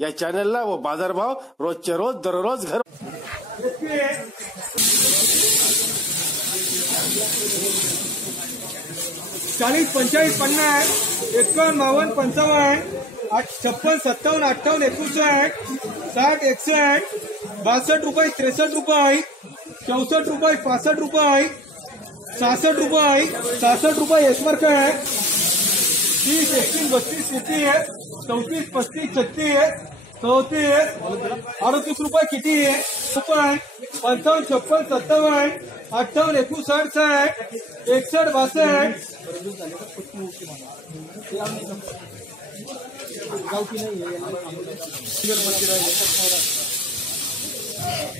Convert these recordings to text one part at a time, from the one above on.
या चॅनलला व बाजारभाव रोजच्या रोज दररोज घर। चाळीस पंचाळीस पन्नास एकावन्न बावन्न पंचावन्न आठ, छप्पन सत्तावन्न अठ्ठावन्न एकोणसाठ साठ एकसष्ट बासष्ट रुपये त्रेसष्ट रुपये चौसष्ट रुपये पासष्ट रुपये सहासष्ट रुपये सहासष्ट रुपये एकमार्क आहे तीस एकतीस बत्तीस तेहतीस चौतीस, पस्तीस, छत्तीस चौतीस अडतीस रुपये किती आहे रुपये पंचावन्न, छप्पन, सत्तावन्न, अठ्ठावन्न, एकोणसाठ साठ एकसष्ट बासष्ट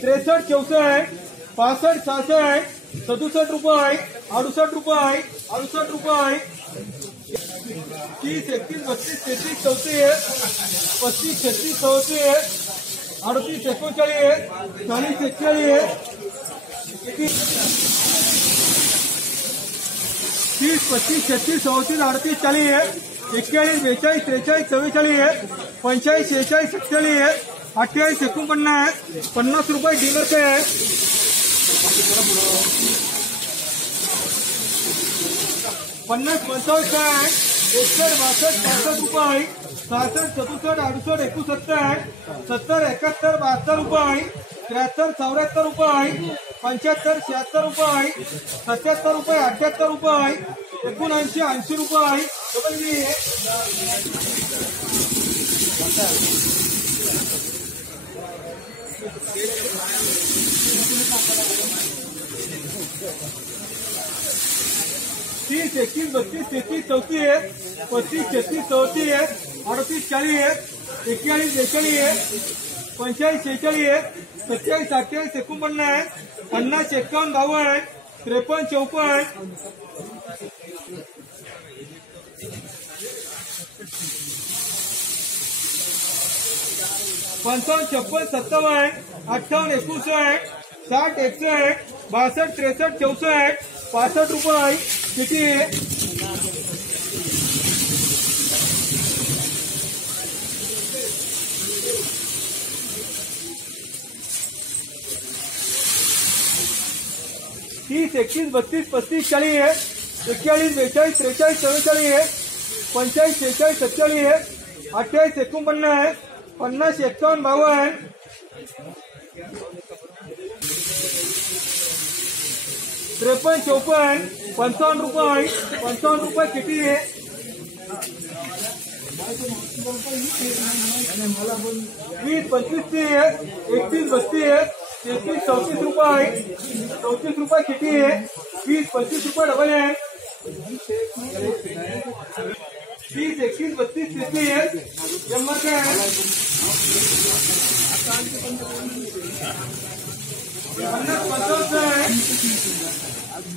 त्रेसष्ट चौसष्ट पासष्ट सहासष्ट सदुसष्ट रुपये अडुसष्ट रुपये अडुसष्ट रुपये तीस एकतीस बत्तीस तेहतीस चौतीस पस्तीस छत्तीस, चौतीस अडतीस एकोणचाळीस चाळीस एकचाळीस तीस पस्तीस छत्तीस, चौतीस, अडतीस चाळीस एक्केचाळीस बेचाळीस त्रेचाळीस चव्वेचाळीस पंचाळीस शेहेचाळीस सत्तेचाळीस अठ्ठेचाळीस एकोणपन्नास पन्नास रुपये डीलरचे आहे पन्नास पंचावन्न साठ एकसष्ट बासष्ट पासष्ट रुपये. सहासष्ट सदुसष्ट अडुसष्ट एकोणसत्तर. सत्तर एकाहत्तर बहात्तर रुपये. त्र्याहत्तर चौऱ्याहत्तर रुपये. पंच्याहत्तर शहात्तर रुपये. सत्याहत्तर रुपये अठ्याहत्तर रुपये. एकोणऐंशी ऐंशी रुपये. तीस एकतीस बत्तीस तेहतीस चौतीस पच्चीस, छत्तीस, चौतीस अडतीस चाळीस एक्केचाळीस बेचाळीस पंचेचाळीस शेहेचाळीस सत्तेचाळीस अठ्ठेचाळीस एकोणपन्नास पन्नास, एकावन्न बावन्न त्रेपन्न, चौपन्न पंचावन्न, छप्पन सत्तावन्न अठ्ठावन्न एकोणसाठ साठ एकसष्ट बासष्ट त्रेसष्ट चौसष्ट पासष्ट रुपये किती तीस एकतीस बत्तीस पस्तीस चाळीस एक्केचाळीस बेचाळीस त्रेचाळीस चव्वेचाळीस पंचाळीस शेहेचाळीस सत्तेचाळीस अठ्ठेचाळीस एकोणपन्नास पन्नास एकावन्न बावन्न त्रेपन्न चौपन्न पंचावन्न रुपये पंचावन्न रुपये किती आहे? वीस, पंचवीस तीस एकतीस बत्तीस तेहतीस, चौतीस रुपये चौतीस रुपये किती आहे? वीस, पंचवीस रुपये डबल आहे. तीस, एकतीस, बत्तीस, तेहतीस शंभर काय पन्नास पंचावन्न आहे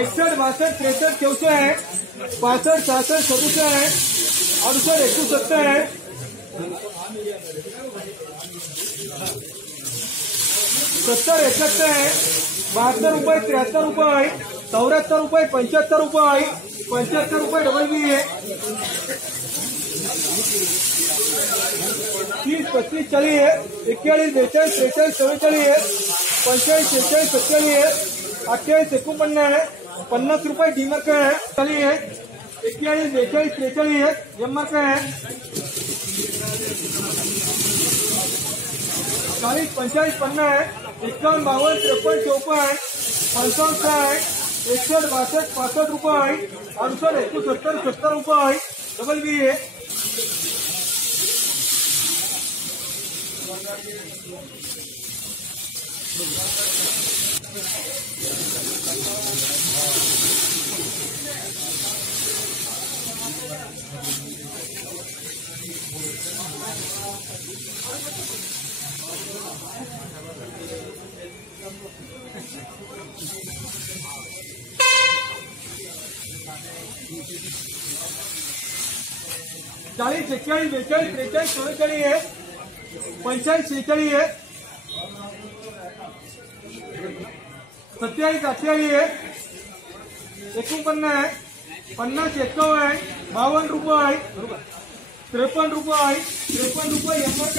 एकसष्ट बासष्ट त्रेसष्ट चौसष्ट पासष्ट सहासष्ट सदुसष्ट अडुसष्ट एकोणसत्तर सत्तर है। सत्तर इकहत्तर है। बहत्तर रुपये, त्र्याहत्तर रुपये, चौऱ्याहत्तर रुपये पंचहत्तर रुपये, पंच्याहत्तर रुपये डबल बी है। तीस, पच्चीस, चालीस है। इक्यालीस पस्तीस चाळीस एक्केचाळीस बेचाळीस चव्वेचाळीस पंचेचाळीस शेहेचाळीस सत्तेचाळीस अठ्ठेचाळीस एकोणपन्नास पन्नास रुपये डीमार्क आहे चाळीस एक्केचाळीस बेचाळीस त्रेचाळीस एम मार्क आहे चाळीस पंचाळीस पन्नास एकावन्न बावन्न त्रेपन्न चौपन्न पंचावन्न साठ एकसष्ट बासष्ट पासष्ट रुपये अडुसष्ट एकोणसत्तर सत्तर रुपये डबल बी आहे चाळीस एक्केचाळीस बेचाळीस त्रेचाळीस चौवेचाळीस पंचाळीस शेहेचाळीस सत्तेचाळीस अठ्ठेचाळीस पन्ना एक्कावन्न आहे. बावन्न रुपये त्रेपन रुपये आहे. त्रेपन्न रुपये एंबट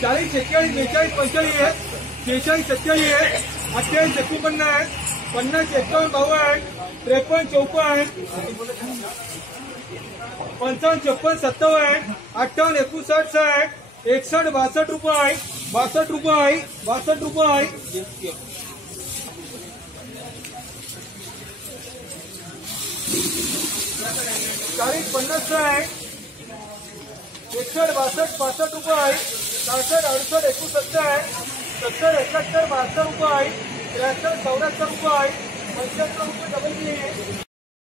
चाळीस एक्केचाळीस बेचाळीस पंचेचाळीस आहे शेहेचाळीस सत्तेचाळीस आहे अठ्ठेचाळीस एकोणपन्नास आहे पन्नास एकावन्न बावन्न आहे त्रेपन्न चौपन्न आहे पंचावन्न छप्पन सत्तावन्न आहे अठ्ठावन्न एकोणसाठ आहे एकसष्ट बासष्ट रुपये। आहे बासष्ट रुपये आहे बासष्ट रुपये। आहे चाळीस पन्नास आहे एकसष्ट बासष्ट पासष्ट रुपये। आहे सहासष्ट अडुसष्ट एकोणसत्तर आहे. सत्तर एकाहत्तर बहात्तर रुपये आहे त्र्याहत्तर चौऱ्याहत्तर रुपये आहे पंच्याहत्तर रुपये डबल बी